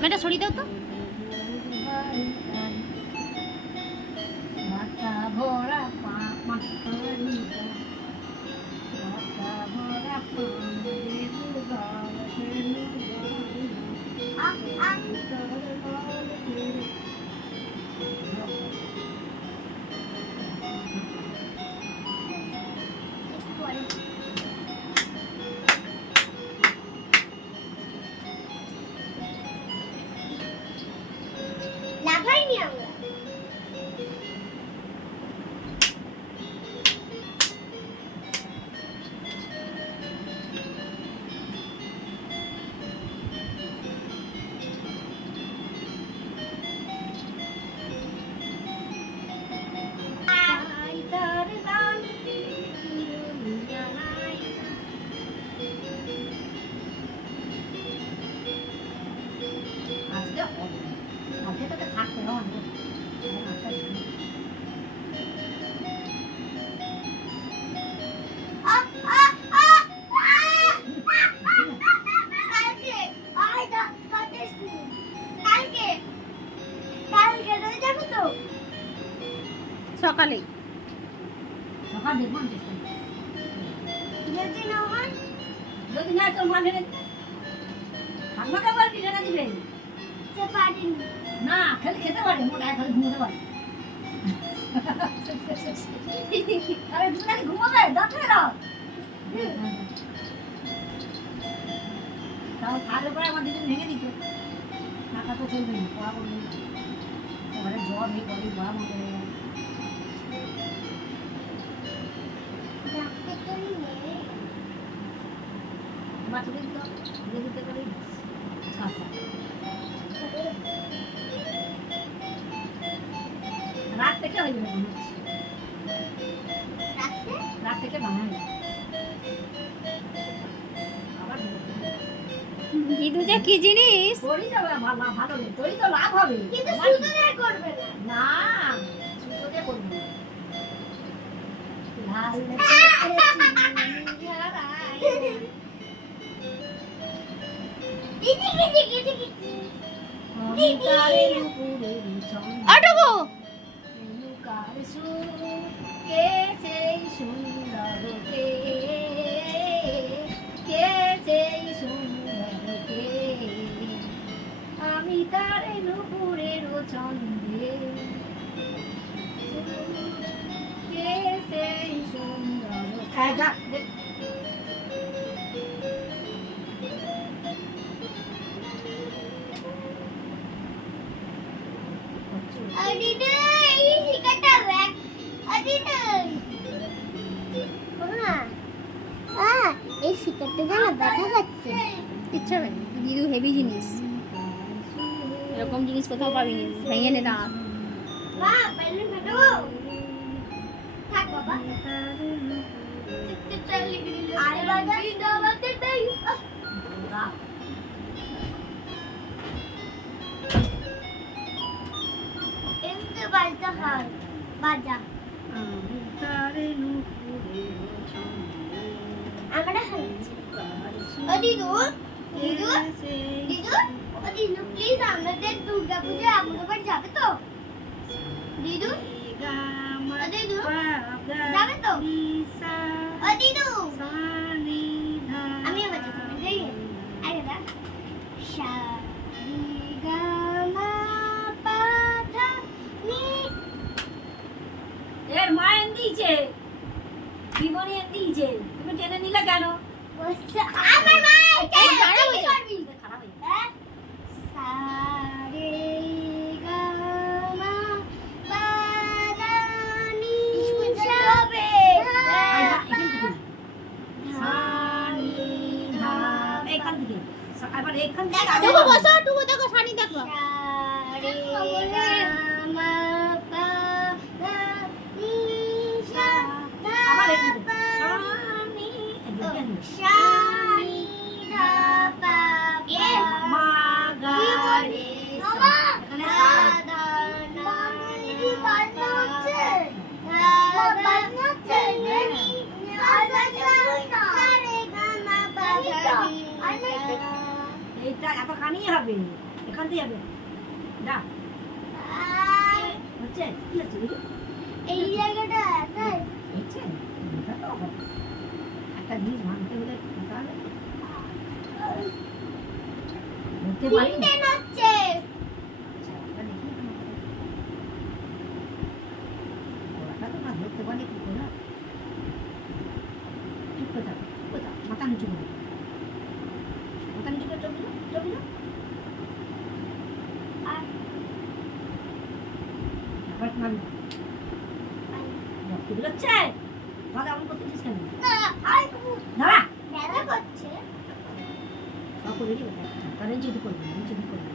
মেয়েটা সরিয়ে দাও তো। লাগাইনি আমরা। সকালে সকাল দেখবো যদি না হয় যদি না তোর মানে আমাকে আবার পিঠে না দিবে সে পারিনি। না খালি খেতে পারে মোটা খালি ঘুমোতে পারে আরে তুমি খালি ঘুমোবে দাঁত ফেলে দাও তাও খালে পরে আমার দিদিন ভেঙে দিত টাকা তো চলবে না পড়া করবে ঘরে জ্বর হয়ে গেলে গরম হয়ে গেলে ডাক্তার তো নেই। বাচ্চাকে দিত দিয়ে দিতে পারি আচ্ছা রাত থেকে হয়ে যাবে মনে হচ্ছে রাখতে রাত থেকে বানাই আবার দিদু যে কি জিনিস। তোরই যাবে ভালো ভালো নেই তোরই তো লাভ হবে কিন্তু আমার শুধু না করবে না। না শুধু দিয়ে করবি না লাল দিদি দিদি দিদি আটকো আমি তার নুপুরের চন্দ্রে কে সেই সুন্দর দিদি এই শিকাটা ব্যাগ দিদি না এই শিকারটা জানা ব্যথা করছে। ইচ্ছা হবে দিদু হেভি জিনিস, এরকম জিনিস কোথাও পাবি না, ভেঙে নে দাঁত। মা বেলুন ফাটাবো থাক বাবা আর বাজার দাওয়াতে দেই এমনি বাজা হয় বাজা আমরা হাঁটছি ও দিদু দিদু দিদু ও দিদু প্লিজ আমাদের দুর্গা পূজা আমাদের বাড়ি যাবে তো দিদু ও দিদু যাবে তো ও দিদু আমি আবার যাবো যাই আরে দা শাদি গামা পাধা নি এর মা এনে দিয়েছে জীবনী এনে দিয়েছে তুমি টেনে নিলে কেন আমার মা এই খারাপ হয়ে যাবে। করবি খারাপ হয়ে হ্যাঁ সারে গামা পাধা নি যাবে এখান থেকে আবার এখান থেকে দেখো বসো একটু দেখো সানি দেখো। সারে গামা পাধা নি আবার এখান সা থেকে শানি ধা পা মা গা রে সা এখানে সা এই এটা এত খানিই হবে, এখান দিয়ে হবে। যা হচ্ছে কি হচ্ছে দেখি এই জায়গাটা তাই হচ্ছে এটা তো হবে। একটা জিনিস ভাঙতে হলে তাহলে ধরতে পারি না। তিনটে হচ্ছে আচ্ছা, ওটা দেখি না। ওটা তো না ধরতে পারলে কি করে? চুপ করে থাকো, চুপ করে থাকো, মাথা নিচু করে। মাথা নিচু করে চোখ বুঝো, চোখ বুঝো। আর আবার নামি। রক্ত বেরোচ্ছে? তাহলে এমন করতেছিস কেন? না আর দাঁড়া। ব্যথা করছে সব করে দিবি। তাহলে নিচে করবি, নিচে করবি।